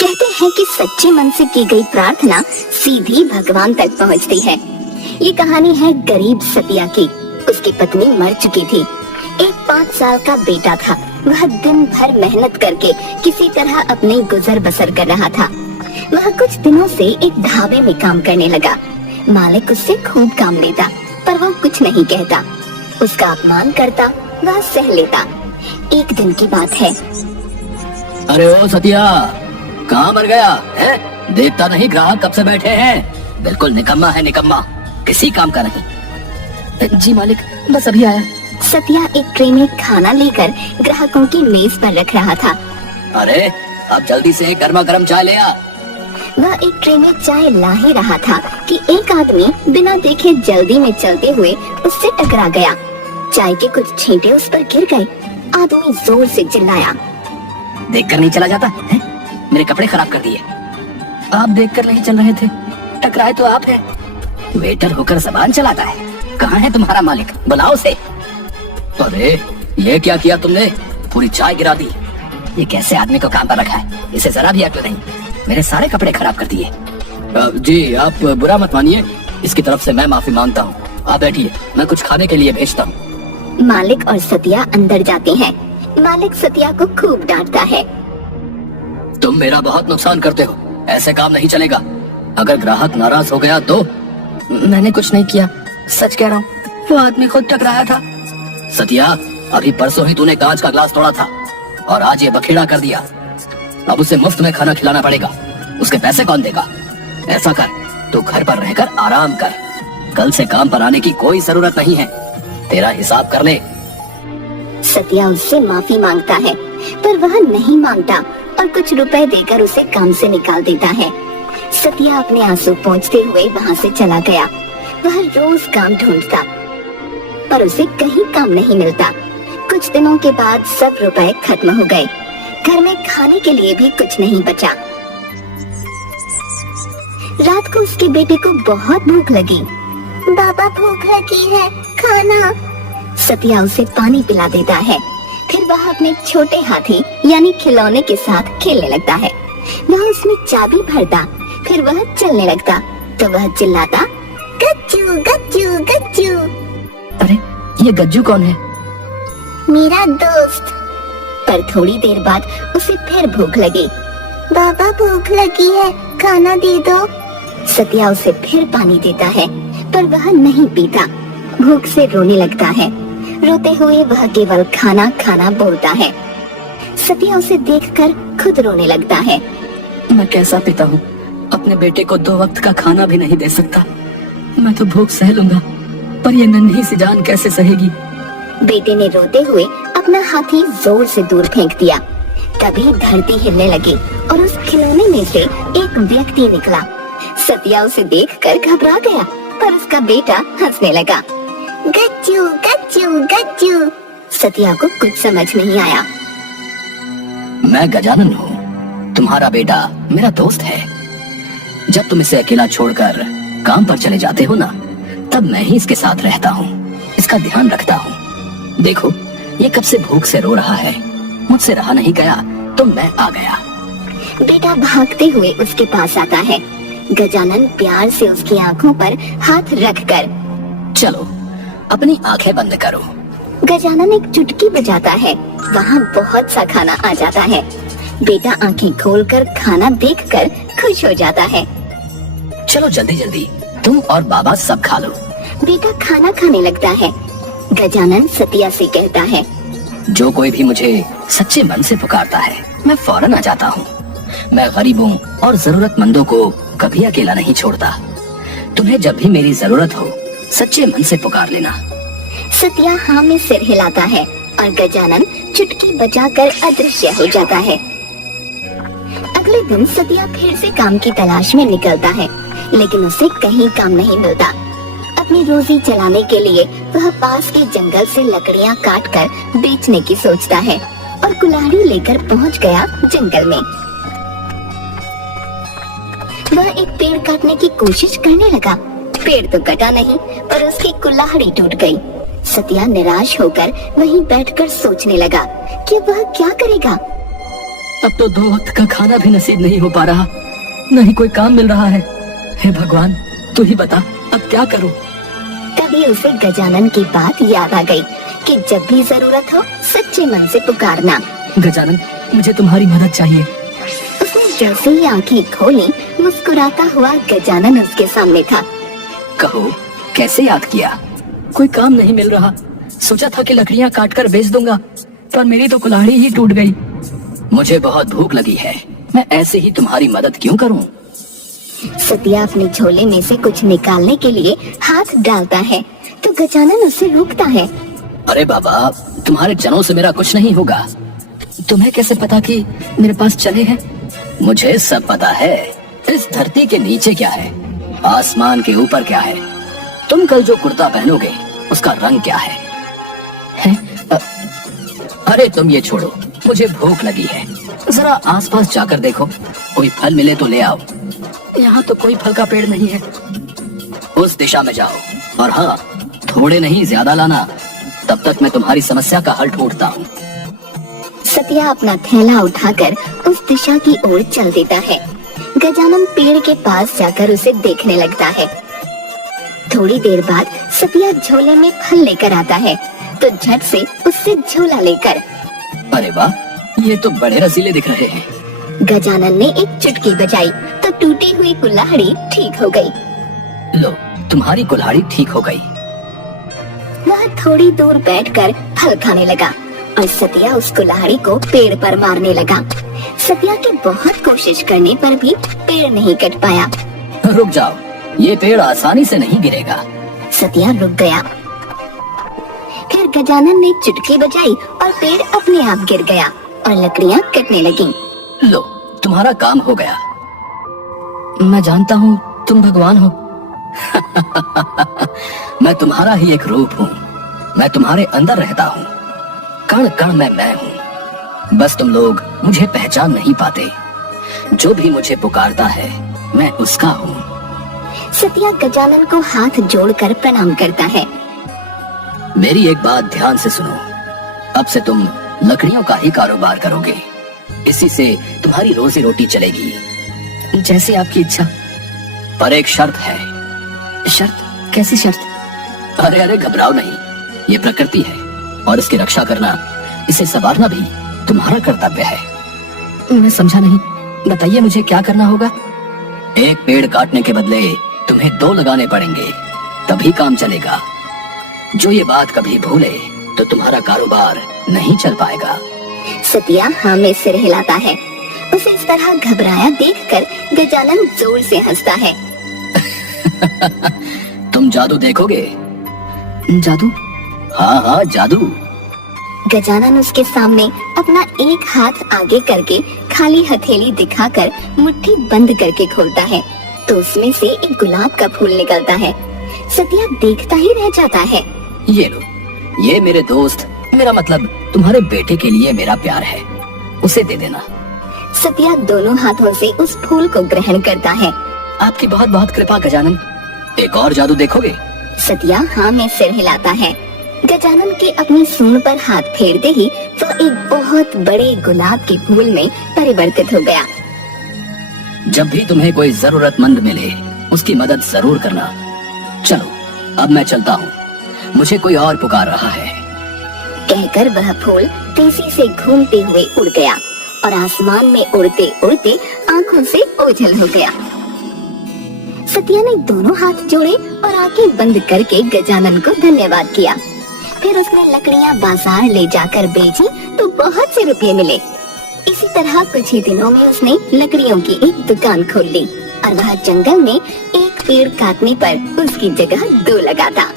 कहते हैं कि सच्चे मन से की गई प्रार्थना सीधी भगवान तक पहुंचती है। ये कहानी है गरीब सतिया की। उसकी पत्नी मर चुकी थी। एक 5 साल का बेटा था। वह दिन भर मेहनत करके किसी तरह अपनी गुजर बसर कर रहा था। वह कुछ दिनों से एक ढाबे में काम करने लगा। मालिक उससे खूब काम लेता, पर वह कुछ नहीं कहता। उसका अपमान करता, वह सह लेता। एक दिन की बात है। अरे ओ सतिया, कहाँ मर गया है? देखता नहीं ग्राहक कब से बैठे हैं। बिल्कुल निकम्मा है, निकम्मा, किसी काम का नहीं। जी मालिक, बस अभी आया। सतिया एक ट्रे में खाना लेकर ग्राहकों की मेज पर रख रहा था। अरे अब जल्दी से गर्मा गर्म चाय ले आ। वह एक ट्रे में चाय ला ही रहा था कि एक आदमी बिना देखे जल्दी में चलते हुए उससे टकरा गया। चाय के कुछ छींटे उस पर गिर गए। आदमी जोर से चिल्लाया। देखकर नहीं चला जाता है? मेरे कपड़े खराब कर दिए। आप देखकर नहीं चल रहे थे, टकराए तो आप हैं। वेटर होकर जबान चलाता है। कहाँ है तुम्हारा मालिक? बुलाओ उसे। अरे ये क्या किया तुमने? पूरी चाय गिरा दी। ये कैसे आदमी को काम पर रखा है? इसे जरा भी अक्ल नहीं। मेरे सारे कपड़े खराब कर दिए। जी आप बुरा मत मानिए, इसकी तरफ से मैं माफी मांगता हूँ। आप बैठिए, मैं कुछ खाने के लिए भेजता हूँ। मालिक और सतिया अंदर जाते हैं। मालिक सतिया को खूब डांटता है। तुम मेरा बहुत नुकसान करते हो, ऐसे काम नहीं चलेगा। अगर ग्राहक नाराज हो गया तो? मैंने कुछ नहीं किया, सच कह रहा हूँ। वो आदमी खुद टकराया था। सतिया, अभी परसों ही तूने कांच का ग्लास तोड़ा था और आज ये बखेड़ा कर दिया। अब उसे मुफ्त में खाना खिलाना पड़ेगा। उसके पैसे कौन देगा? ऐसा कर, तू घर पर रहकर आराम कर। कल से काम पर आने की कोई जरूरत नहीं है। तेरा हिसाब कर ले। सतिया उससे माफी मांगता है, पर वह नहीं मांगता और कुछ रुपए देकर उसे काम से निकाल देता है। सतिया अपने आंसू पोंछते हुए वहाँ से चला गया। वह रोज काम ढूंढता, पर उसे कहीं काम नहीं मिलता। कुछ दिनों के बाद सब रुपए खत्म हो गए। घर में खाने के लिए भी कुछ नहीं बचा। रात को उसके बेटे को बहुत भूख लगी। बाबा, भूख लगी है, खाना। सतिया उसे पानी पिला देता है। फिर वह अपने छोटे हाथी यानी खिलौने के साथ खेलने लगता है। वह उसमें चाबी भरता, फिर वह चलने लगता तो वह चिल्लाता, गज्जू गज्जू गज्जू। अरे ये गज्जू कौन है? मेरा दोस्त। पर थोड़ी देर बाद उसे फिर भूख लगी। बाबा, भूख लगी है, खाना दे दो। सतिया उसे फिर पानी देता है, पर वह नहीं पीता। भूख से रोने लगता है। रोते हुए वह केवल खाना खाना बोलता है। सतिया उसे देखकर खुद रोने लगता है। मैं कैसा पिता हूँ, अपने बेटे को 2 वक्त का खाना भी नहीं दे सकता। मैं तो भूख सह लूंगा, पर ये नन्ही सी जान कैसे सहेगी? बेटे ने रोते हुए अपना हाथी जोर से दूर फेंक दिया। तभी धरती हिलने लगी और उस खिलौने में से एक व्यक्ति निकला। सतिया उसे देखकर घबरा गया, पर उसका बेटा हंसने लगा। गज्जू गज्जू गज्जू। सतिया को कुछ समझ नहीं आया। मैं गजानन हूँ, तुम्हारा बेटा मेरा दोस्त है। जब तुम इसे अकेला छोड़कर काम पर चले जाते हो ना, तब मैं ही इसके साथ रहता हूँ, इसका ध्यान रखता हूँ। देखो, ये कब से भूख से रो रहा है। मुझसे रहा नहीं गया तो मैं आ गया। बेटा भागते हुए उसके पास आता है। गजानन प्यार से उसकी आंखों पर हाथ रखकर, चलो अपनी आंखें बंद करो। गजानन एक चुटकी बजाता है। वहाँ बहुत सा खाना आ जाता है। बेटा आंखें खोलकर खाना देखकर खुश हो जाता है। चलो जल्दी जल्दी, तुम और बाबा सब खा लो। बेटा खाना खाने लगता है। गजानन सतिया से कहता है, जो कोई भी मुझे सच्चे मन से पुकारता है, मैं फौरन आ जाता हूँ। मैं गरीबों और जरूरतमंदों को कभी अकेला नहीं छोड़ता। तुम्हें जब भी मेरी जरूरत हो, सच्चे मन से पुकार लेना। सतिया हाँ में सिर हिलाता है और गजानन चुटकी बजाकर अदृश्य हो जाता है। अगले दिन सतिया फिर से काम की तलाश में निकलता है, लेकिन उसे कहीं काम नहीं मिलता। अपनी रोजी चलाने के लिए वह पास के जंगल से लकड़ियां काटकर बेचने की सोचता है और कुल्हाड़ी लेकर पहुंच गया जंगल में। वह एक पेड़ काटने की कोशिश करने लगा। पेड़ तो कटा नहीं, पर उसकी कुल्हाड़ी टूट गई। सतिया निराश होकर वहीं बैठकर सोचने लगा कि वह क्या करेगा। अब तो 2 वक्त का खाना भी नसीब नहीं हो पा रहा, नहीं कोई काम मिल रहा है। हे भगवान, तू ही बता अब क्या करूं। तभी उसे गजानन की बात याद आ गई कि जब भी जरूरत हो सच्चे मन से पुकारना। गजानन, मुझे तुम्हारी मदद चाहिए। उसने जैसे ही आंखें खोली, मुस्कुराता हुआ गजानन उसके सामने था। कहो, कैसे याद किया? कोई काम नहीं मिल रहा, सोचा था कि लकड़ियां काट कर बेच दूंगा, पर मेरी तो कुल्हाड़ी ही टूट गई। मुझे बहुत भूख लगी है, मैं ऐसे ही तुम्हारी मदद क्यों करूं? सतिया अपने झोले में से कुछ निकालने के लिए हाथ डालता है तो गजानन उसे रोकता है। अरे बाबा, तुम्हारे चनों से मेरा कुछ नहीं होगा। तुम्हें कैसे पता कि मेरे पास चने हैं? मुझे सब पता है। इस धरती के नीचे क्या है, आसमान के ऊपर क्या है, तुम कल जो कुर्ता पहनोगे उसका रंग क्या है? अरे तुम ये छोड़ो, मुझे भूख लगी है, जरा आसपास जाकर देखो, कोई फल मिले तो ले आओ। यहाँ तो कोई फल का पेड़ नहीं है। उस दिशा में जाओ, और हाँ, थोड़े नहीं ज्यादा लाना, तब तक मैं तुम्हारी समस्या का हल ढूंढता हूँ। सतिया अपना थैला उठाकर उस दिशा की ओर चल देता है। गजानन पेड़ के पास जाकर उसे देखने लगता है। थोड़ी देर बाद सतिया झोले में फल लेकर आता है तो झट से उससे झोला लेकर। अरे वाह, ये तो बड़े रसीले दिख रहे हैं। गजानन ने एक चुटकी बजाई तो टूटी हुई कुल्हाड़ी ठीक हो गई। लो, तुम्हारी कुल्हाड़ी ठीक हो गई। वह थोड़ी दूर बैठकर फल खाने लगा और सतिया उस कुल्हाड़ी को पेड़ पर मारने लगा। सतिया की बहुत कोशिश करने पर भी पेड़ नहीं कट पाया। रुक जाओ, ये पेड़ आसानी से नहीं गिरेगा। सतिया रुक गया। फिर गजानन ने चुटकी बजाई और पेड़ अपने आप गिर गया और लकड़ियाँ कटने लगी। लो, तुम्हारा काम हो गया। मैं जानता हूँ तुम भगवान हो। मैं तुम्हारा ही एक रूप हूँ, मैं तुम्हारे अंदर रहता हूँ, कण कण में मैं हूँ। बस तुम लोग मुझे पहचान नहीं पाते। जो भी मुझे पुकारता है मैं उसका हूँ। सतिया गजानन को हाथ जोड़कर प्रणाम करता है। मेरी एक बात ध्यान से सुनो, अब से तुम लकड़ियों का ही कारोबार करोगे, इसी से तुम्हारी रोजी रोटी चलेगी। जैसी आपकी इच्छा। पर एक शर्त है। शर्त? कैसी शर्त? अरे अरे घबराओ नहीं, ये प्रकृति है और इसकी रक्षा करना, इसे संवारना भी तुम्हारा कर्तव्य है। मैं समझा नहीं, बताइए मुझे क्या करना होगा। एक पेड़ काटने के बदले तुम्हें 2 लगाने पड़ेंगे, तभी काम चलेगा। जो ये बात कभी भूले तो तुम्हारा कारोबार नहीं चल पाएगा। सतिया हाँ में सिर हिलाता है। उसे इस तरह घबराया देखकर गजानन जोर से हंसता है। तुम जादू देखोगे? जादू? हाँ हाँ, जादू। गजानन उसके सामने अपना एक हाथ आगे करके खाली हथेली दिखाकर मुट्ठी बंद करके खोलता है तो उसमें से एक गुलाब का फूल निकलता है। सतिया देखता ही रह जाता है। ये लो, ये मेरे दोस्त, मेरा मतलब तुम्हारे बेटे के लिए मेरा प्यार है, उसे दे देना। सतिया दोनों हाथों से उस फूल को ग्रहण करता है। आपकी बहुत बहुत कृपा गजानन। एक और जादू देखोगे? सतिया हाँ में सिर हिलाता है। गजानन के अपनी सूंड पर हाथ फेरते ही वो एक बहुत बड़े गुलाब के फूल में परिवर्तित हो गया। जब भी तुम्हें कोई जरूरतमंद मिले उसकी मदद जरूर करना। चलो, अब मैं चलता हूँ, मुझे कोई और पुकार रहा है। कहकर वह फूल तेजी से घूमते हुए उड़ गया और आसमान में उड़ते उड़ते आंखों से ओझल हो गया। सतिया ने दोनों हाथ जोड़े और आंखें बंद करके गजानन को धन्यवाद किया। फिर उसने लकड़ियां बाजार ले जाकर बेची तो बहुत से रुपए मिले। इसी तरह कुछ ही दिनों में उसने लकड़ियों की एक दुकान खोल ली और वह जंगल में एक पेड़ काटने पर उसकी जगह 2 लगाता।